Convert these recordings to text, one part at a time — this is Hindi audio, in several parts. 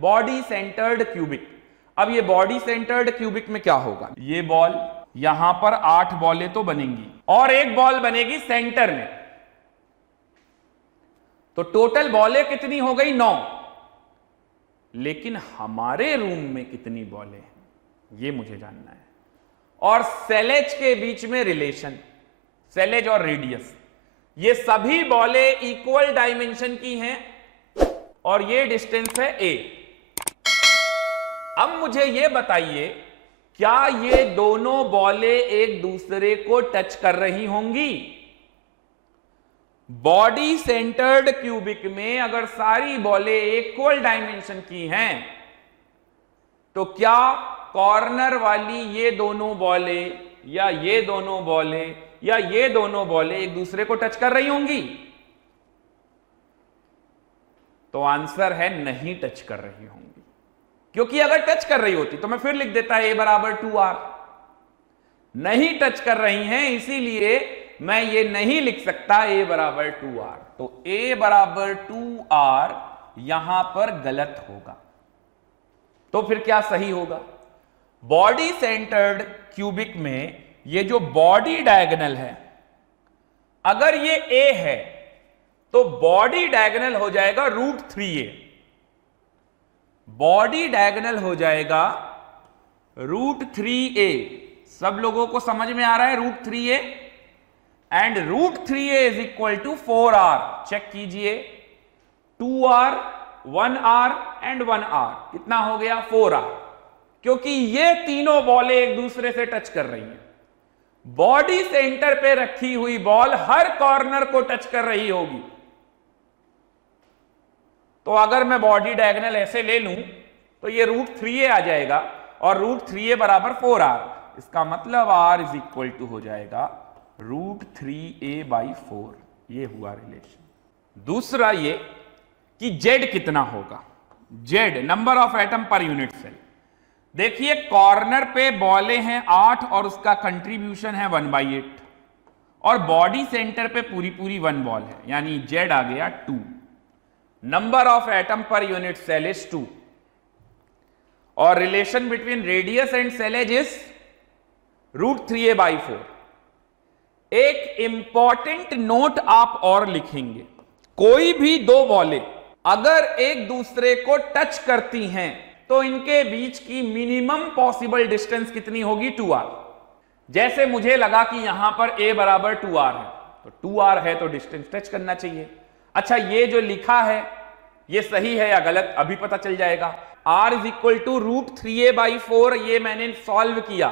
Body centred cubic. अब ये बॉडी सेंटर्ड क्यूबिक में क्या होगा, ये बॉल, यहां पर 8 बॉलें तो बनेंगी और एक बॉल बनेगी सेंटर में, तो टोटल बॉलें कितनी हो गई 9। लेकिन हमारे रूम में कितनी बॉलें हैं ये मुझे जानना है। और सेलेज के बीच में रिलेशन, सेलेज और रेडियस, ये सभी बॉलें इक्वल डायमेंशन की हैं और ये डिस्टेंस है a। अब मुझे ये बताइए, क्या ये दोनों बॉलें एक दूसरे को टच कर रही होंगी? बॉडी सेंटर्ड क्यूबिक में अगर सारी बॉलें इक्वल डायमेंशन की हैं तो क्या कॉर्नर वाली ये दोनों बॉलें या ये दोनों बॉलें या ये दोनों बॉलें एक दूसरे को टच कर रही होंगी? तो आंसर है नहीं टच कर रही होंगी, क्योंकि अगर टच कर रही होती तो मैं फिर लिख देता a बराबर 2r। नहीं टच कर रही हैं, इसीलिए मैं ये नहीं लिख सकता a बराबर 2r। तो a बराबर 2r यहां पर गलत होगा। तो फिर क्या सही होगा? बॉडी सेंटर्ड क्यूबिक में ये जो बॉडी डायगोनल है, अगर ये a है तो बॉडी डायगोनल हो जाएगा √3a। बॉडी डायगोनल हो जाएगा √3a। सब लोगों को समझ में आ रहा है √3a? And √3a is equal to 4r। Check कीजिए, 2r 1r एंड 1r कितना हो गया 4r, क्योंकि ये तीनों बॉलें एक दूसरे से टच कर रही हैं। बॉडी सेंटर पे रखी हुई बॉल हर कॉर्नर को टच कर रही होगी। तो अगर मैं बॉडी डायगोनल ऐसे ले लूं तो ये √3a आ जाएगा और √3a बराबर 4r। इसका मतलब r इज इक्वल टू हो जाएगा √3a/4। ये हुआ रिलेशन। दूसरा ये कि z कितना होगा, z number of atom per unit cell. देखिए कॉर्नर पे बॉलें हैं 8 और उसका कंट्रीब्यूशन है 1/8 और बॉडी सेंटर पे पूरी 1 बॉल है, यानी z आ गया 2। Number of atom per unit cell is 2 और relation between radius and cell edge is √3a/4। एक इंपॉर्टेंट नोट आप और लिखेंगे, कोई भी दो बॉलें अगर एक दूसरे को टच करती हैं तो इनके बीच की मिनिमम पॉसिबल डिस्टेंस कितनी होगी 2r। जैसे मुझे लगा कि यहां पर a बराबर 2r है, तो 2r है तो डिस्टेंस टच करना चाहिए। अच्छा, ये जो लिखा है ये सही है या गलत अभी पता चल जाएगा। r is equal to √3a/4, ये मैंने सॉल्व किया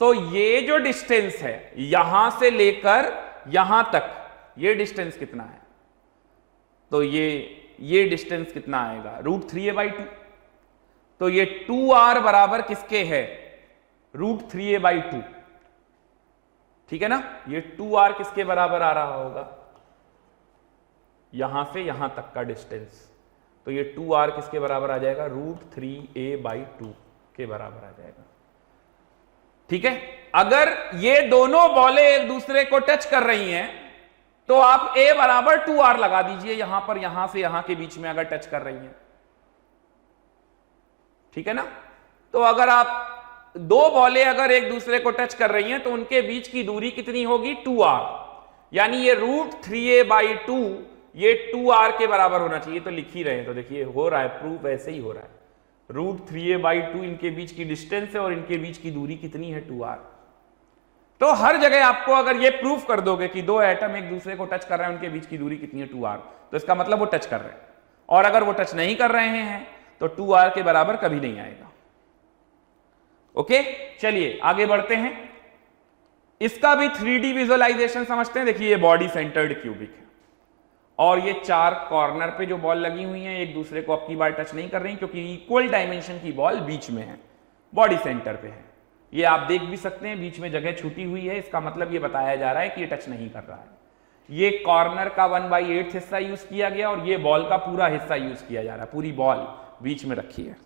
तो ये जो डिस्टेंस है यहां से लेकर यहां तक, ये डिस्टेंस कितना है? तो ये डिस्टेंस कितना आएगा √3a/2। तो ये 2r बराबर किसके है? √3a/2। ठीक है ना? ये 2r किसके बराबर आ रहा होगा? यहां से यहां तक का डिस्टेंस। तो ये 2r किसके बराबर आ जाएगा? √3a/2 के बराबर आ जाएगा। ठीक है, अगर ये दोनों बॉलें एक दूसरे को टच कर रही हैं तो आप a बराबर 2r लगा दीजिए यहां पर, यहां से यहां के बीच में अगर टच कर रही हैं। ठीक है ना? तो अगर आप दो बॉलें अगर एक दूसरे को टच कर रही हैं तो उनके बीच की दूरी कितनी होगी 2r, यानी ये √3a/2 ये 2r के बराबर होना चाहिए। तो लिख ही रहे हैं, तो देखिए हो रहा है, प्रूफ ऐसे ही हो रहा है। √3a/2 इनके बीच की डिस्टेंस है और इनके बीच की दूरी कितनी है 2r। तो हर जगह आपको अगर ये प्रूफ कर दोगे कि दो एटम एक दूसरे को टच कर रहे हैं, उनके बीच की दूरी कितनी है 2r, तो इसका मतलब वो टच कर रहे हैं। और अगर वो टच नहीं कर रहे हैं तो 2r के बराबर कभी नहीं आएगा। ओके, चलिए आगे बढ़ते हैं। इसका भी 3D विजुअलाइजेशन समझते हैं। देखिए ये बॉडी सेंटर्ड क्यूबिक है और ये 4 कॉर्नर पे जो बॉल लगी हुई हैं एक दूसरे को अब की बार टच नहीं कर रही, क्योंकि इक्वल डायमेंशन की बॉल बीच में है, बॉडी सेंटर पे है। ये आप देख भी सकते हैं, बीच में जगह छूटी हुई है। इसका मतलब ये बताया जा रहा है कि ये टच नहीं कर रहा है। ये कॉर्नर का 1/8 हिस्सा यूज किया गया और ये बॉल का पूरा हिस्सा यूज किया जा रहा है। पूरी बॉल बीच में रखी है।